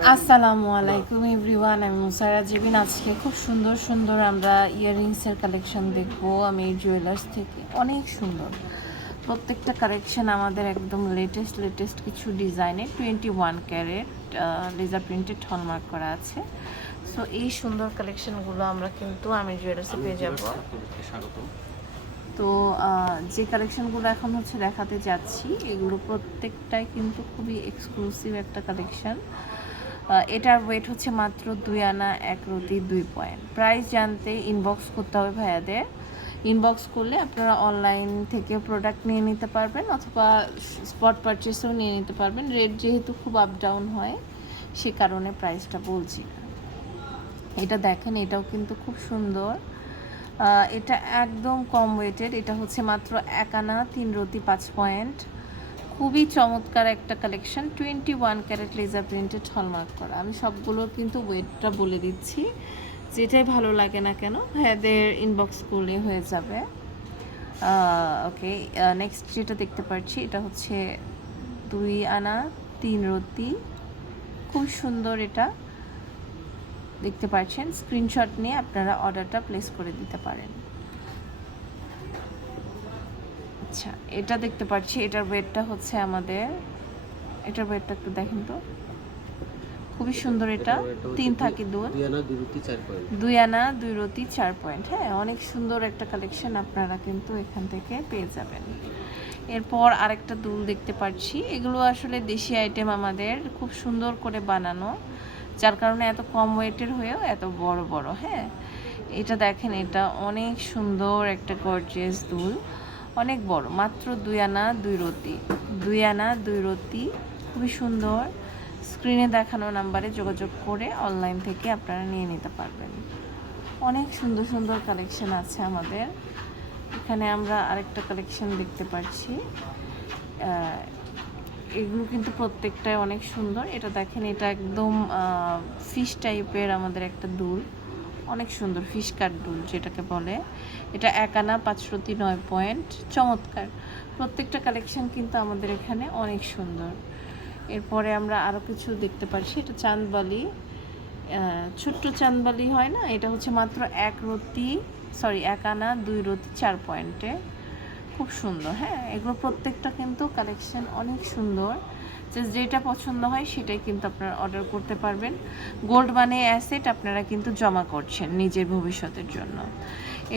আসসালামু আলাইকুম এভরিওয়ান, আমি মুসারা জেবিন। আজকে খুব সুন্দর সুন্দর আমরা ইয়াররিংসের কালেকশন দেখব আমি জুয়েলার্স থেকে। অনেক সুন্দর। প্রত্যেকটা কালেকশন আমাদের একদম লেটেস্ট লেটেস্ট কিছু ডিজাইনের twenty one carat laser printed hallmark করা আছে। সো এই সুন্দর কালেকশনগুলো আমরা কিন্তু আমি জুয়েলার্সে পেয়ে যাব। তো যে কালেকশনগুলো এখন হচ্ছে দেখাতে যাচ্ছি, এগুলো প্রত্যেকটাই কিন্তু খুবই এক্সক্লুসিভ একটা কালেকশন। এটার ওয়েট হচ্ছে মাত্র দুই আনা, এক রতি, দুই পয়েন্ট প্রাইস জানতে ইনবক্স করতে হবে ভাইয়াদের। ইনবক্স করলে আপনারা অনলাইন থেকে প্রোডাক্ট নিয়ে নিতে পারবেন অথবা স্পট পারচেসও নিয়ে নিতে পারবেন। রেট যেহেতু খুব আপ ডাউন হয়, সে কারণে প্রাইসটা বলছি। এটা দেখেন, এটাও কিন্তু খুব সুন্দর। এটা একদম কম ওয়েটের এটা হচ্ছে মাত্র এক আনা, তিন রতি, পাঁচ পয়েন্ট খুবই চমৎকার একটা collection twenty one carat laser printed hallmark করা। আমি সবগুলোর কিন্তু ওয়েটটা বলে দিচ্ছি। যেটাই ভালো লাগে না কেন ভাইয়াদের ইনবক্স করলে হয়ে যাবে। ওকে নেক্সট যেটা দেখতে পাচ্ছি এটা হচ্ছে দুই আনা, তিন রতি। খুব সুন্দর এটা। দেখতে পাচ্ছেন স্ক্রিনশট নিয়ে আপনারা অর্ডারটা প্লেস করে দিতে পারেন। আচ্ছা এটা দেখতে পাচ্ছি এটার ওয়েটটা হচ্ছে আমাদের এটার ওয়েটটা একটু দেখেন তো। খুবই সুন্দর এটা তিন থাকি দুই। আনা দুই রুটি চার পয়েন্ট। দুই আনা দুই রতি চার পয়েন্ট। হ্যাঁ অনেক সুন্দর একটা কালেকশন আপনারা কিন্তু এখান থেকে পেয়ে যাবেন। এরপর আরেকটা দুল দেখতে পাচ্ছি এগুলো আসলে দেশি আইটেম আমাদের খুব সুন্দর করে বানানো যার কারণে এত কম ওয়েটের হয়েও এত বড় বড় হ্যাঁ। এটা দেখেন এটা অনেক সুন্দর একটা গর্জিয়াস দুল। অনেক বড়, মাত্র দুই আনা, দুই রতি। দুই আনা, দুই রতি, খুবই সুন্দর। স্ক্রিনে দেখানো নাম্বারে যোগাযোগ করে অনলাইন থেকে আপনারা নিয়ে নিতে পারবেন। অনেক সুন্দর সুন্দর কালেকশন আছে আমাদের। এখানে আমরা আরেকটা কালেকশন দেখতে পাচ্ছি। এগুলো কিন্তু প্রত্যেকটাই অনেক সুন্দর। এটা দেখেন, এটা একদম ফিশ টাইপের আমাদের একটা দুল। অনেক সুন্দর ফিশ কাট দুল যেটাকে বলে। এটা এক আনা পাঁচশো নয় পয়েন্ট চমৎকার। প্রত্যেকটা কালেকশান কিন্তু আমাদের এখানে অনেক সুন্দর। এরপরে আমরা আরও কিছু দেখতে পারছি এটা চাঁদবালি। ছোট্ট চাঁদবালি হয় না? এটা হচ্ছে মাত্র এক রতি সরি এক আনা, দুই রতি, চার পয়েন্টে খুব সুন্দর হ্যাঁ? এগুলো প্রত্যেকটা কিন্তু কালেকশন অনেক সুন্দর। যে যেটা পছন্দ হয় সেটাই কিন্তু আপনারা অর্ডার করতে পারবেন। গোল্ড মানে অ্যাসেট আপনারা কিন্তু জমা করছেন নিজের ভবিষ্যতের জন্য।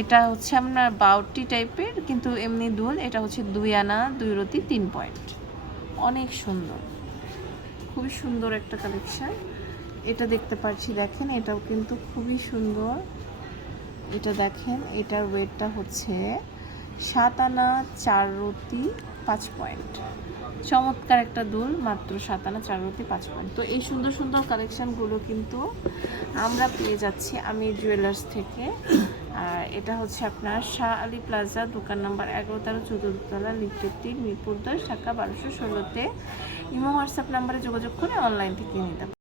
এটা হচ্ছে আপনার বাউটি টাইপের, কিন্তু এমনি দুল, এটা হচ্ছে দুই আনা, দুই রতি, তিন পয়েন্ট। অনেক সুন্দর। খুবই সুন্দর একটা কালেকশন এটা দেখতে পাচ্ছি, দেখেন, এটাও কিন্তু খুবই সুন্দর। এটা দেখেন, এটার ওয়েটটা হচ্ছে সাত আনা চার রতি পাঁচ পয়েন্ট। চমৎকার একটা দুল, মাত্র সাত আনা চার রতি পাঁচ পয়েন্ট। তো এই সুন্দর সুন্দর কালেকশনগুলো কিন্তু আমরা পেয়ে যাচ্ছি আমি জুয়েলার্স থেকে। আর এটা হচ্ছে আপনার শাহ আলী প্লাজা দোকান নাম্বার এগারো তেরো, চতুর্থতলা, লিফটের তিন মিরপুর দশ, ঢাকা বারোশো ষোলোতে। ইমো হোয়াটসঅ্যাপ নাম্বারে যোগাযোগ করে অনলাইন থেকে নিতে